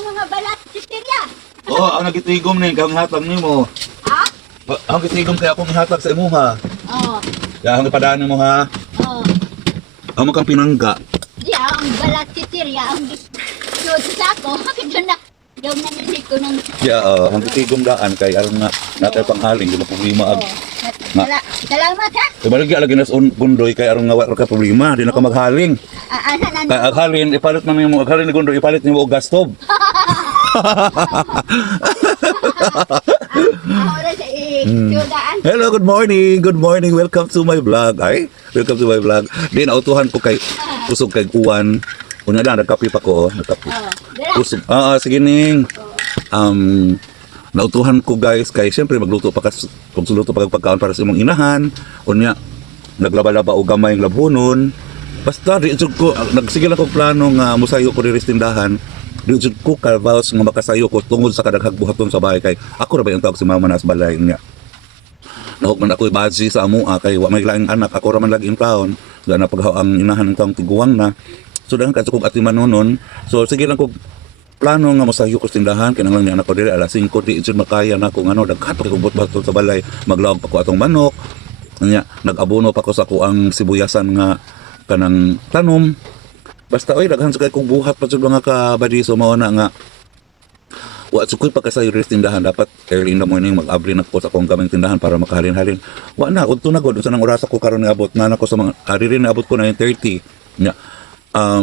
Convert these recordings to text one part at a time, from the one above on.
imong mga balat sisterya. Oo, ang nagitigom ni kang hatag nimo. Ha? Ang gitigom kay akong hatag sa imuha. Oo. Ya ang ipadaan mo ha. Oo. Amo kang pinangga. Di ang balat sisterya ang yun sa ako. Bakit doon na? Doon na nilig ko ng... Ya ang gitigom daan kay aron nga natay panghaling di mo problema ag. Salamat ha. Ibalagi lagi nas gundoy kay aron nga wa ka problema di na ka maghaling. Ana na. Kay aghalin ipalit man nimo aghalin ni gundoy ipalit nimo og gastob. Ahora sa tiyodaan. Hello, good morning. Good morning. Welcome to my vlog. Ay, welcome to my vlog. Di nautuhan ko kay usog kay uwan. Una lang nagkape pa ko, nagkape. Usog. Sige ning. Nautuhan ko guys kay siyempre magluto pa kas kung suluto pa kag pagkaon para sa imong inahan. Unya naglaba-laba og gamay ng labhonon. Basta di jud ko nagsigil ako plano nga mosayo ko diri sa tindahan. Di jud ko kalbaos nga makasayo ko tungod sa kadaghag buhaton sa bahay kay ako ra ba yung tawag si mama nas balay niya. Nahok man ako ibadsi sa amua kay wa may laing anak ako ra man lagi in town. Gana pag ang inahan ng taong tiguang na. So dahil kasi kong atiman noon. So sige lang ko plano nga mosayo ko sa tindahan kinahanglan ni anak ko diri alas 5 di jud makaya na ko ngano daghan pa kong baton sa balay maglawag pa ko atong manok. Nya nag-abono pa ko sa kuang sibuyasan nga kanang tanom. Basta oy daghan sa kay kong buhat pa jud mga kabadiso mao na nga wa sukoy pagkasayo rin tindahan dapat early in the morning mag-abri na ko sa akong gaming tindahan para makahalin-halin. Wa na udto na gud sa nang oras ko karon nga abot na nako sa mga ari rin abot ko 9:30 nya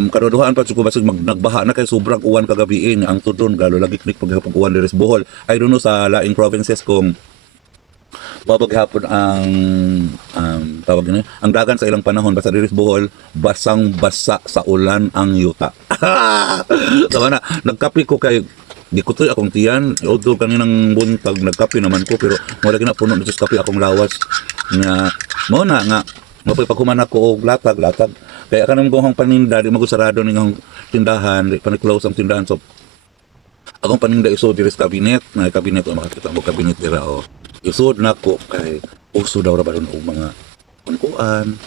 kaduduhan pa ko basig nagbaha na kay sobrang uwan kagabi ang tudon galo lagi knik paghapon uwan diri sa Bohol. I don't know sa laing provinces kung paghapon ang tawag ni ang dagan sa ilang panahon basta diri sa Bohol basang basa sa ulan ang yuta. Tama na nagkape ko kay di ko toy akong tiyan udto kaninang buntag nagkape naman ko pero wala gina puno dito sa kape akong lawas nga mo na nga mapay paghuman ako og latag kaya kanang buhang paninda di magusarado ning tindahan di pa close ang tindahan so akong paninda iso diri sa kabinet na kabinet o makakita mo kabinet dira o isod na ko kay uso daw ra ba og mga kuan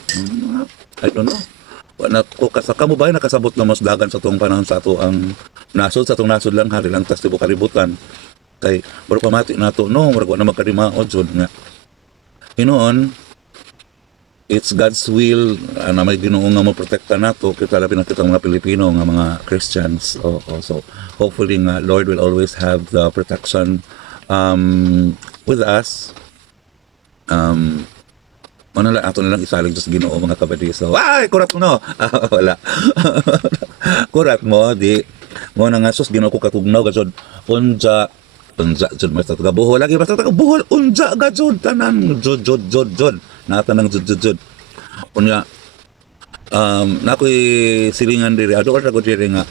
I don't know wala ko kasaka mo ba nakasabot na mas dagan sa tuong panahon sa ato ang nasod sa tuong nasod lang hari lang tas tibo kalibutan kay baro pamati nato no murag wa na magkadimaod jud nga hinoon it's God's will na may Ginoo nga mo protekta nato kita labi na kitang mga Pilipino nga mga Christians so hopefully nga Lord will always have the protection with us ano lang ato nilang isalig sa Ginoo mga kabadiso ay kurat mo no wala kurat mo di mo na nga sus Ginoo ko katugnaw gajud unja jud basta taga Bohol lagi basta taga Bohol unja gajud tanan jud nata nang jud unya nakoy silingan diri ado ra ko diri nga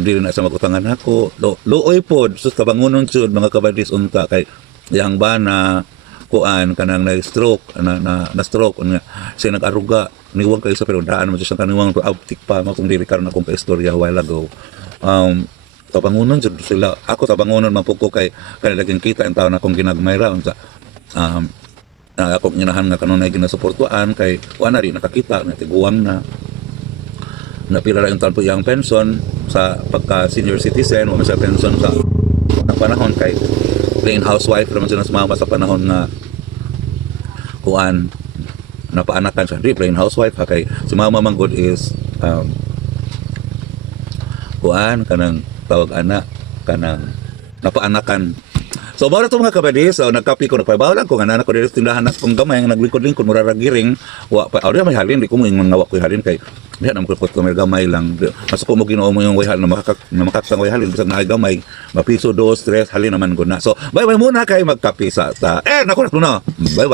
diri na sa magutangan ako luoy pod sus kabangunon jud mga kabadis unta kay yang bana kuan kanang na stroke na stroke unya siya nag-aruga niwang kay sa pero daan mo siya kaniwang optic pa makong diri karon akong kaistorya a while ago tabangunon jud sila ako tabangunon man pud ko kay laging kita ang taon akong ginagmayra unsa akong inahan nga kanunay ginasuportuan kay wa na rin nakakita na tiguang na pila ra yung talpo yang pension sa pagka senior citizen o sa pension sa unang panahon kay plain housewife naman sila sumama sa panahon nga kuan napaanakan siya di plain housewife ha kay si mama man good is kuan kanang tawag anak kanang napaanakan. So mao to mga kabadis so nagkape ko nagpabawlan ko nga anak ko diri sa tindahan na kung gamay nga naglingkod-lingkod mura ra giring wa pa awdi may halin di ko mo ingon nga wa ko halin kay diha na ko may gamay lang mas ko mo Ginoo mo yung way halin na makakasang way halin bisag naay gamay mapiso 2 3 halin naman gud na so bye bye muna kay magkape sa naku na bye bye.